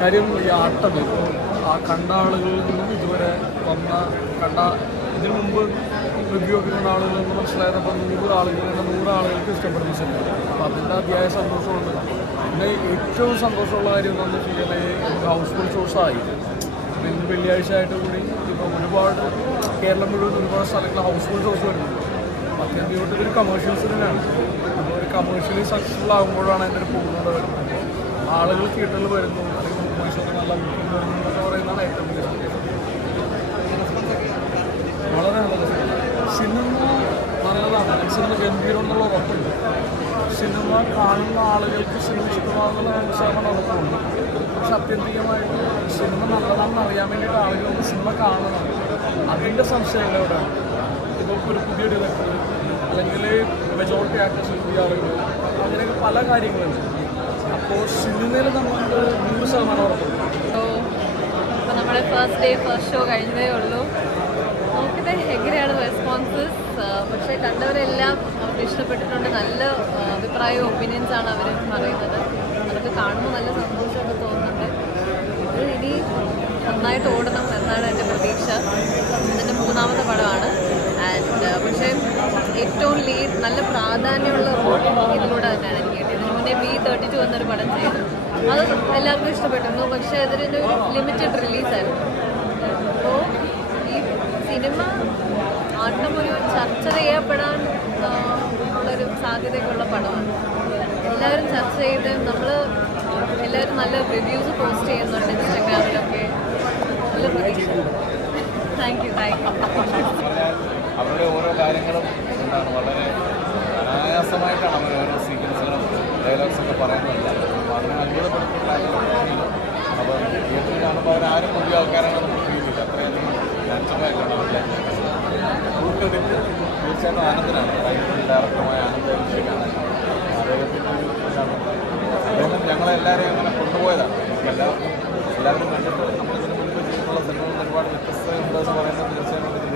കാര്യം ഈ ആട്ടം ആ കണ്ട ആളുകളിൽ നിന്നും ഇതുവരെ വന്ന കണ്ട ഇതിനു മുമ്പ് റിവ്യൂ ഒക്കെ കണ്ട ആളുകളിൽ നിന്ന് മനസ്സിലായപ്പോൾ നൂറ് ആളുകൾ നൂറ് ആളുകൾക്ക് ഇഷ്ടപ്പെടുന്ന സിനിമ അപ്പോൾ അതിന്റെ അതിയായ സന്തോഷമുണ്ട്. പിന്നെ ഏറ്റവും സന്തോഷമുള്ള കാര്യം എന്താണെന്ന് വെച്ച് കഴിഞ്ഞാൽ ഹൗസ്ഫുൾ ഷോസായി ഇന്ന് വെള്ളിയാഴ്ച ആയിട്ട് കൂടി ഇപ്പം ഒരുപാട് കേരളം മുഴുവൻ ഒരുപാട് സ്ഥലങ്ങളിൽ ഹൗസ്ഫുൾ ഷോസ് വരുന്നുണ്ട്. അത്യന്തികമായിട്ട് ഇതൊരു കമേഴ്ഷ്യൽ സിനിമയാണ് അപ്പോൾ ഒരു കമേഴ്ഷ്യലി സക്സസ്ഫുൾ ആകുമ്പോഴാണ് അതിന്റെ ഒരു പൂർണത വരുന്നത്. ആളുകൾ തിയേറ്ററിൽ വരുന്നു അല്ലെങ്കിൽ മൂവീസൊക്കെ നല്ല ബുക്കിംഗ് വരുന്നു എന്നൊക്കെ പറയുന്നതാണ് ഏറ്റവും വലിയ വളരെ നല്ലത്. സിനിമ നല്ലതാണ്. സിനിമ ഗംഭീരം എന്നുള്ള ഉറപ്പുണ്ട്. സിനിമ കാണുന്ന ആളുകൾക്ക് സിനിമ രണ്ട് ശതമാനം ഉറപ്പുണ്ട് പക്ഷെ അത്യന്തികമായിട്ട് സിനിമ നല്ലതാണെന്ന് അറിയാൻ വേണ്ടിയിട്ട് ആളുകൾ സിനിമ കാണണം അതിന്റെ സംശയങ്ങളോടാണ് ഇപ്പോൾ ഒരു പുതിയൊരു അല്ലെങ്കിൽ മെജോറിറ്റി ആക്ടേഴ്സ് ആളുകൾ. അങ്ങനെയൊക്കെ പല കാര്യങ്ങളുണ്ട്. അപ്പോൾ സിനിമയിൽ നമുക്ക് നൂറ് ശതമാനം ഉറപ്പുണ്ട് സോ ഇപ്പോൾ നമ്മുടെ ഫസ്റ്റ് ഡേ ഫസ്റ്റ് ഷോ കഴിഞ്ഞതേ ഉള്ളൂ. നോക്കട്ടെ എങ്ങനെയാണ് റെസ്പോൺസസ് പക്ഷേ കണ്ടവരെല്ലാം അവർക്ക് ഇഷ്ടപ്പെട്ടിട്ടുണ്ട്. നല്ല അഭിപ്രായവും ഒപ്പീനിയൻസ് ആണ് അവർ പറയുന്നത്. അതൊക്കെ കാണുമ്പോൾ നല്ല സന്തോഷമൊക്കെ തോന്നുന്നുണ്ട്. ഇത് ഇനി നന്നായിട്ട് ഓടണം എന്നാണ് എന്റെ പ്രതീക്ഷ ഇതിന്റെ മൂന്നാമത്തെ പടമാണ് ആൻഡ് പക്ഷേ ഏറ്റവും ലീഡ് നല്ല പ്രാധാന്യമുള്ള റോൾ ഇതിലൂടെ തന്നെയാണ് എനിക്ക് കിട്ടിയത്. ഇതിന് മുന്നേ ബി തേർട്ടി ടു എന്നൊരു പടം ചെയ്തു. അത് എല്ലാവർക്കും ഇഷ്ടപ്പെട്ടിരുന്നു. പക്ഷേ ഒരു ലിമിറ്റഡ് റിലീസായിരുന്നു അപ്പോൾ ഈ സിനിമ ആട്ടം ഒരു ചർച്ച ചെയ്യപ്പെടാൻ ഉള്ളൊരു സാധ്യതയൊക്കെയുള്ള പടമാണ്. എല്ലാവരും ചർച്ച ചെയ്ത് നമ്മൾ എല്ലാവരും നല്ല റിവ്യൂസ് പോസ്റ്റ് ചെയ്യുന്നുണ്ട് ഇൻസ്റ്റാഗ്രാമിലൊക്കെ. നല്ല പ്രതീക്ഷ. താങ്ക് യു താങ്ക് യു അവരുടെ ഓരോ കാര്യങ്ങളും എന്താണ് വളരെ അനായാസമായിട്ടാണ് അവർ ഓരോ സീക്വൻസുകളും ഡയലോഗ്സ് ഒക്കെ പറയുന്നില്ല അപ്പോൾ അതിനെ അത്ഭുതപ്പെടുത്തുന്ന അപ്പോൾ തിയേറ്ററിൽ കാണുമ്പോൾ അവരാരും പുതിയ ആൾക്കാരാണ് നമുക്ക് ഫീൽ ചെയ്തത് അത്രയധികം നാച്ചുറലായിട്ടാണ് തീർച്ചയായിട്ടും ആനന്ദനാണ്. റൈറ്ററും ഡയറക്ടറുമായ ആനന്ദ അഭിഷേകാണ്. അദ്ദേഹത്തിന്റെ ഒരു എന്താണ് അദ്ദേഹം ഞങ്ങളെല്ലാവരെയും അങ്ങനെ കൊണ്ടുപോയതാണ്. എല്ലാവർക്കും എല്ലാവരും കണ്ടിട്ട് നമ്മളിതിന് മുൻപ് ചെയ്തിട്ടുള്ള സിനിമകൾ ഒരുപാട് വ്യത്യസ്തതയുണ്ടെന്ന് പറയുന്നത് തീർച്ചയായിട്ടും